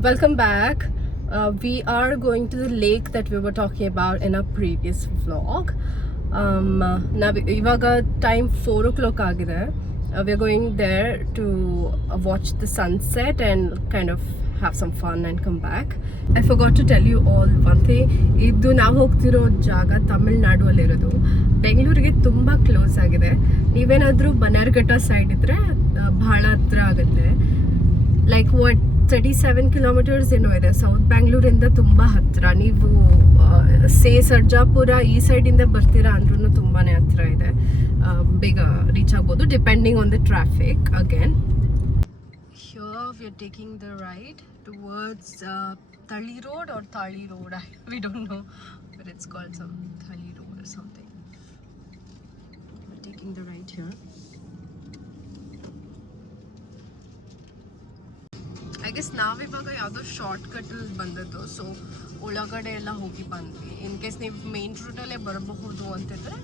Welcome back. We are going to the lake that we were talking about in a previous vlog. ನಾವು ಇವಾಗ time 4 o'clock ಆಗಿದೆ. We are going there to watch the sunset and kind of have some fun and come back. I forgot to tell you all one thing. ಇದು ನಾವು ಹೋಗ್ತಿರೋ ಜಾಗ ತಮಿಳ್ನಾಡು ಅಲ್ಲಿರೋದು. ಬೆಂಗಳೂರಿಗೆ ತುಂಬ close ಆಗಿದೆ. ನೀವೇನಾದರೂ ಬನ್ನೇರುಘಟ್ಟ ಸೈಡ್ ಇದ್ರೆ ಬಹಳ ಹತ್ರ ಆಗುತ್ತೆ. ಲೈಕ್ 37 kilometers ಏನೋ ಇದೆ. ಸೌತ್ ಬ್ಯಾಂಗ್ಳೂರಿಂದ ತುಂಬ ಹತ್ತಿರ. ನೀವು ಸರ್ಜಾಪುರ ಈ ಸೈಡಿಂದ ಬರ್ತೀರಾ ಅಂದ್ರೂ ತುಂಬಾ ಹತ್ತಿರ ಇದೆ. ಬೇಗ ರೀಚ್ ಆಗ್ಬೋದು depending on the traffic again. Here we are taking the ride towards Thali Road or Thali Road. We don't know, but it's called some Thali Road or something. We're taking the ride here. I guess ನಾವಿವಾಗ ಯಾವುದೋ short ಕಟ್ಟಲ್ಲಿ ಬಂದದ್ದು. So ಒಳಗಡೆ ಎಲ್ಲ ಹೋಗಿ ಬಂದ್ವಿ. In case ನೀವು main ರೂಟಲ್ಲೇ ಬರಬಹುದು ಅಂತಿದ್ರೆ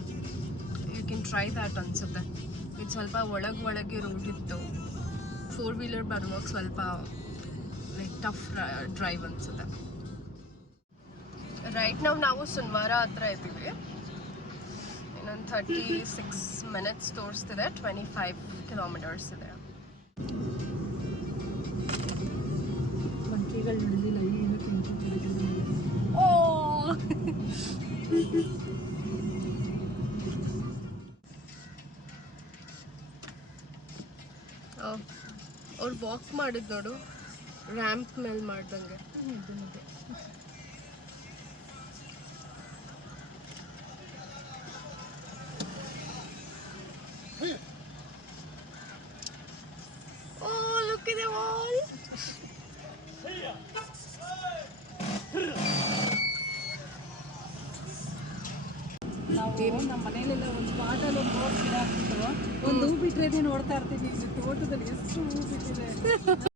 ಯು ಕ್ಯಾನ್ ಟ್ರೈ ದ್ಯಾಟ್ ಅನ್ಸುತ್ತೆ. ಇದು ಸ್ವಲ್ಪ ಒಳಗೆ ರೋಡ್ ಇತ್ತು. 4-wheeler ಬರುವಾಗ ಸ್ವಲ್ಪ ಲೈಕ್ ಟಫ್ ಡ್ರೈವ್ ಅನ್ಸುತ್ತೆ. ರೈಟ್ ನಾವು ಸುನ್ವಾರ ಹತ್ರ ಇದ್ದೀವಿ. ಇನ್ನೊಂದು 36 minutes ತೋರಿಸ್ತಿದೆ. 25 kilometers ಇದೆ. ಅವ್ರು ವಾಕ್ ಮಾಡಿದ್ ನೋಡು, ರ್ಯಾಂಪ್ ಮೇಲೆ ಮಾಡ್ದಂಗೆ. Oh, look at them all. ನಾವು ನಮ್ಮ ಮನೆಯಲ್ಲೆಲ್ಲ ಒಂದು ಪಾಟಲ್ಲಿ ಒಂದು ರೋಡ್ ಗಿಡ ಹಾಕಿದ್ರು. ಒಂದು ಹೂ ಬಿಟ್ಟರೆ ನೋಡ್ತಾ ಇರ್ತೀವಿ. ತೋಟದಲ್ಲಿ ಎಷ್ಟು ಹೂ ಬಿಟ್ಟಿದೆ.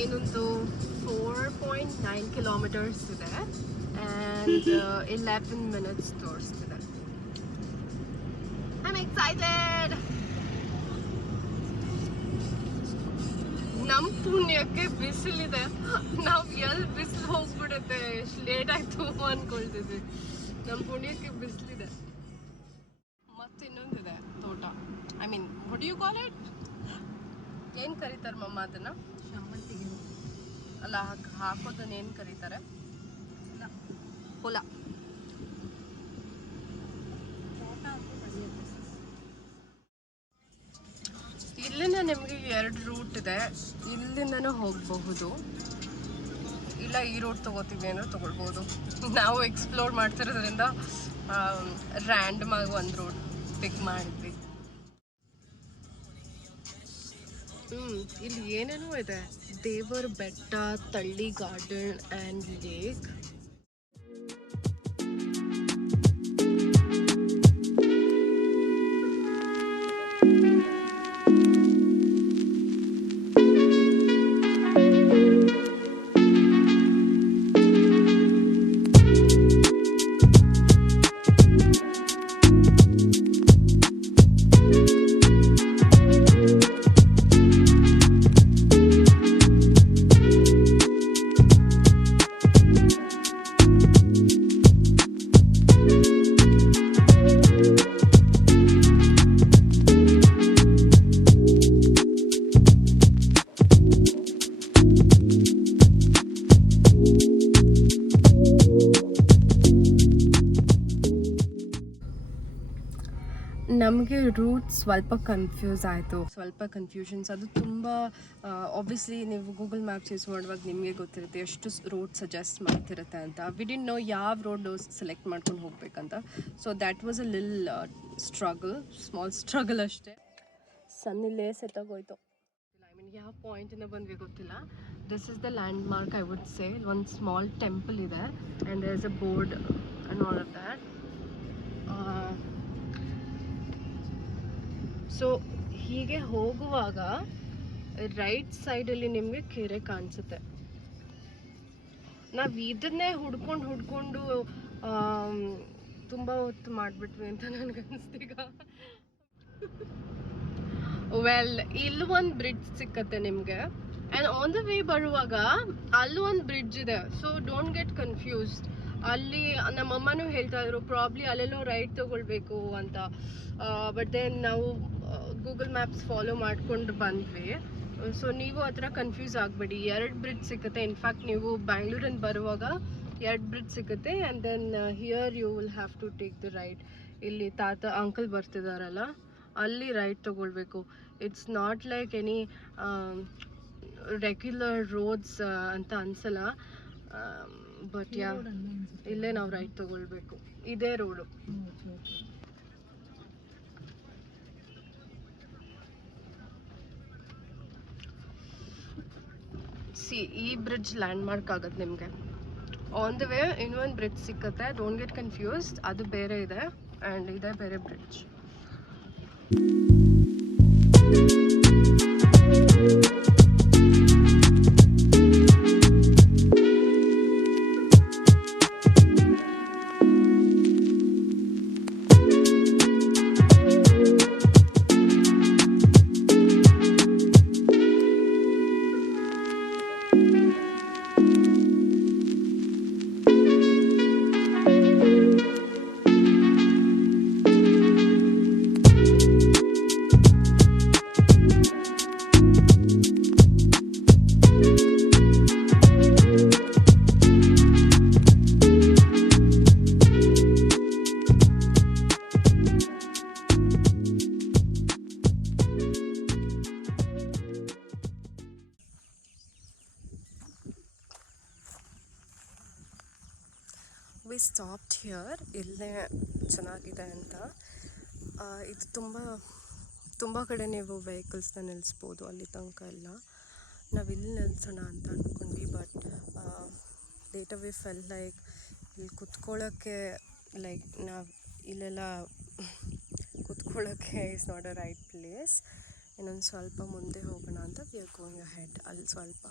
ಏನೊಂದು 4.9 kilometers ಇದೆ and 11 minutes ತೋರಿಸ್ತಿದೆ. I'm excited. ನಮ್ಮ ಪುಣ್ಯಕ್ಕೆ ಬಿಸಿಲಿದೆ. ನಾವು ಎಲ್ಲಿ ಬಿಸಿಲು ಹೋಗ್ಬಿಡುತ್ತೆ, ಎಷ್ಟು ಲೇಟ್ ಆಯ್ತು ಅನ್ಕೊಳ್ತಿದ್ವಿ. ನಮ್ಮ ಪುಣ್ಯಕ್ಕೆ ಬಿಸಿಲಿದೆ. ಮತ್ತೆ ಇನ್ನೊಂದಿದೆ ತೋಟ. I mean what do you call it? ಏನು ಕರೀತಾರೆ ಮಮ್ಮ ಅದನ್ನ? ಅಲ್ಲ, ಹಾಕೋದನ್ನ ಏನು ಕರೀತಾರೆ? ಹೊಲ. ಇಲ್ಲಿಂದ ನಿಮಗೆ 2 ರೂಟ್ ಇದೆ. ಇಲ್ಲಿಂದನೂ ಹೋಗಬಹುದು, ಇಲ್ಲ ಈ ರೂಟ್ ತಗೋತೀವಿ ಅಂದ್ರೆ ತಗೊಳ್ಬೋದು. ನಾವು ಎಕ್ಸ್ಪ್ಲೋರ್ ಮಾಡ್ತಿರೋದ್ರಿಂದ ರ್ಯಾಂಡಮ್ ಆಗಿ ಒಂದು ರೂಟ್ ಪಿಕ್ ಮಾಡಿದ್ವಿ. ಇಲ್ಲಿ ಏನೇನೋ ಇದೆ. ದೇವರ ಬೆಟ್ಟ, ತಳ್ಳಿ ಗಾರ್ಡನ್ ಆ್ಯಂಡ್ ಲೇಕ್. ನಮಗೆ ರೂಟ್ ಸ್ವಲ್ಪ ಕನ್ಫ್ಯೂಸ್ ಆಯಿತು, ಸ್ವಲ್ಪ ಕನ್ಫ್ಯೂಷನ್ಸ್. ಅದು ತುಂಬ ಆಬ್ವಿಯಸ್ಲಿ ನೀವು ಗೂಗಲ್ ಮ್ಯಾಪ್ಸ್ ಯೂಸ್ ಮಾಡುವಾಗ ನಿಮಗೆ ಗೊತ್ತಿರುತ್ತೆ ಎಷ್ಟು ರೋಡ್ ಸಜೆಸ್ಟ್ ಮಾಡ್ತಿರುತ್ತೆ ಅಂತ. ವಿ ಡಿಂಟ್ ನೋ ಯಾವ ರೋಡ್ ಸೆಲೆಕ್ಟ್ ಮಾಡ್ಕೊಂಡು ಹೋಗ್ಬೇಕಂತ. ಸೊ ದ್ಯಾಟ್ ವಾಸ್ ಅ ಲಿಲ್ ಸ್ಟ್ರಗಲ್, ಸ್ಮಾಲ್ ಸ್ಟ್ರಗಲ್ ಅಷ್ಟೇ. ಸನ್ನಿಲ್ಲೇ ಸೆತ್ತಾಗೋಯ್ತು. ಐ ಮೀನ್ ಯಾವ ಪಾಯಿಂಟಿಂದ ಬಂದ್ವಿ ಗೊತ್ತಿಲ್ಲ. This is the landmark I would say. ಒಂದು ಸ್ಮಾಲ್ ಟೆಂಪಲ್ ಇದೆ and there is a board and all of that. So ಹೀಗೆ ಹೋಗುವಾಗ ರೈಟ್ ಸೈಡಲ್ಲಿ ನಿಮಗೆ ಕೆರೆ ಕಾಣಿಸುತ್ತೆ. ನಾವು ಇದನ್ನೇ ಹುಡ್ಕೊಂಡು ತುಂಬ ಹೊತ್ತು ಮಾಡಿಬಿಟ್ವಿ ಅಂತ ನನಗನ್ನಿಸ್ತೀಗ. ವೆಲ್, ಇಲ್ಲೂ ಒಂದು ಬ್ರಿಡ್ಜ್ ಸಿಕ್ಕತ್ತೆ ನಿಮಗೆ. ಆ್ಯಂಡ್ ಆನ್ ದ ವೇ ಬರುವಾಗ ಅಲ್ಲೂ ಒಂದು ಬ್ರಿಡ್ಜ್ ಇದೆ. So don't get confused. ಅಲ್ಲಿ ನಮ್ಮಮ್ಮನೂ ಹೇಳ್ತಾ ಇದ್ರು ಪ್ರಾಬ್ಲಿ ಅಲ್ಲೆಲ್ಲೋ ರೈಟ್ ತೊಗೊಳ್ಬೇಕು ಅಂತ. ಬಟ್ ದೆನ್ ನಾವು ಗೂಗಲ್ ಮ್ಯಾಪ್ಸ್ ಫಾಲೋ ಮಾಡ್ಕೊಂಡು ಬಂದ್ವಿ. ಸೊ ನೀವು ಆ ಥರ ಕನ್ಫ್ಯೂಸ್ ಆಗಬೇಡಿ. 2 ಬ್ರಿಡ್ಜ್ ಸಿಗುತ್ತೆ. ಇನ್ಫ್ಯಾಕ್ಟ್ ನೀವು ಬ್ಯಾಂಗ್ಳೂರಿಂದ ಬರುವಾಗ 2 ಬ್ರಿಡ್ಜ್ ಸಿಗುತ್ತೆ. And then here you will have to take the right. ಇಲ್ಲಿ ಅಂಕಲ್ ಬರ್ತಿದಾರಲ್ಲ, ಅಲ್ಲಿ ರೈಟ್ ತೊಗೊಳ್ಬೇಕು. It's not like any regular roads ಅಂತ ಅನ್ಸಲ್ಲ. ಬಟ್ ಇಲ್ಲೇ ನಾವು ರೈಟ್ ತೊಗೊಳ್ಬೇಕು. ಇದೇ ರೋಡು. ಈ ಬ್ರಿಡ್ಜ್ ಲ್ಯಾಂಡ್ ಮಾರ್ಕ್ ಆಗುತ್ತೆ ನಿಮಗೆ. ಆನ್ ದ ವೇ ಇನ್ನೊಂದು ಬ್ರಿಡ್ಜ್ ಸಿಕ್ಕತ್ತೆ. Don't get confused. ಅದು ಬೇರೆ ಇದೆ ಆ್ಯಂಡ್ ಇದೇ ಬೇರೆ ಬ್ರಿಡ್ಜ್. V stopped here. ಇಲ್ಲೇ ಚೆನ್ನಾಗಿದೆ ಅಂತ. ಇದು ತುಂಬ ಕಡೆ ನೀವು ವೆಹಿಕಲ್ಸ್ನ ನಿಲ್ಲಿಸ್ಬೋದು ಅಲ್ಲಿ ತನಕ ಎಲ್ಲ. ನಾವು ಇಲ್ಲಿ ನಿಲ್ಸೋಣ ಅಂತ ಅಂದ್ಕೊಂಡ್ವಿ. But later we fell like ಇಲ್ಲಿ ಕುತ್ಕೊಳ್ಳೋಕ್ಕೆ ನಾವು ಇಲ್ಲೆಲ್ಲ ಕುತ್ಕೊಳ್ಳೋಕ್ಕೆ is not a right place. ಇನ್ನೊಂದು ಸ್ವಲ್ಪ ಮುಂದೆ ಹೋಗೋಣ ಅಂತ ವಿ ಆರ್ ಗೋಯಿಂಗ್ ಅಹೆಡ್. ಅಲ್ಲಿ ಸ್ವಲ್ಪ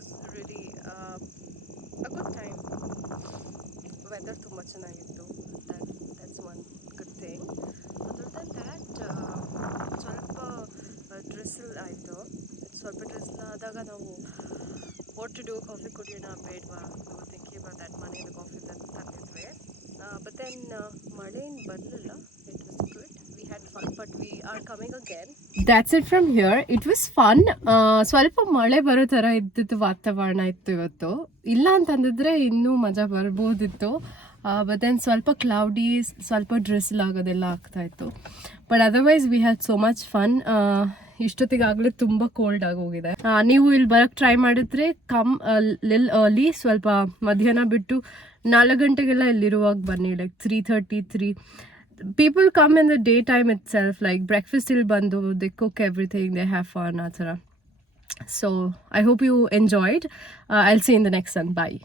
was really a good time. Weather ತುಂಬ ಚೆನ್ನಾಗಿತ್ತು. That's one good thing. Other than that ಸ್ವಲ್ಪ ಡ್ರಿಸಲ್ ಆಯಿತು. ಸ್ವಲ್ಪ ಡ್ರಿಸಲ್ ಆದಾಗ ನಾವು ವಾಟ್ ಟು ಡೂ, ಕಾಫಿ ಕುಡಿಯೋಣ ಬೇಡವಾ, ಥಿಂಕಿಂಗ್ ಅಬೌಟ್ ದ್ಯಾಟ್ ಮನೇಲಿ ಕಾಫಿ ತಂದಿದ್ವಿ. ಬಟ್ ದೆನ್ ಮಳೆ ಏನು ಬರಲಿಲ್ಲ. It was good. We had fun, but we are coming again. That's it from here. It was fun. ಸ್ವಲ್ಪ ಮಳೆ ಬರೋ ಥರ ಇದ್ದಿದ್ದು ವಾತಾವರಣ ಇತ್ತು ಇವತ್ತು. ಇಲ್ಲ ಅಂತಂದಿದ್ರೆ ಇನ್ನೂ ಮಜಾ ಬರ್ಬೋದಿತ್ತು. ಬಟ್ ದೆನ್ ಸ್ವಲ್ಪ ಕ್ಲೌಡಿ, ಸ್ವಲ್ಪ ಡ್ರಿಸಲ್ ಆಗೋದೆಲ್ಲ ಆಗ್ತಾಯಿತ್ತು. But otherwise we had so much fun. ಇಷ್ಟೊತ್ತಿಗಾಗಲೇ ತುಂಬ ಕೋಲ್ಡ್ ಆಗೋಗಿದೆ. ನೀವು ಇಲ್ಲಿ ಬರೋಕ್ಕೆ ಟ್ರೈ ಮಾಡಿದ್ರೆ ಕಮ್ ಲಿಲ್ ಅರ್ಲಿ, ಸ್ವಲ್ಪ ಮಧ್ಯಾಹ್ನ ಬಿಟ್ಟು 4 ಗಂಟೆಗೆಲ್ಲ ಇಲ್ಲಿರುವಾಗ ಬನ್ನಿ. Like 3:30. People come in the daytime itself, like breakfast till bandu, they cook everything, they have fun, etc. So I hope you enjoyed. I'll see you in the next one. Bye.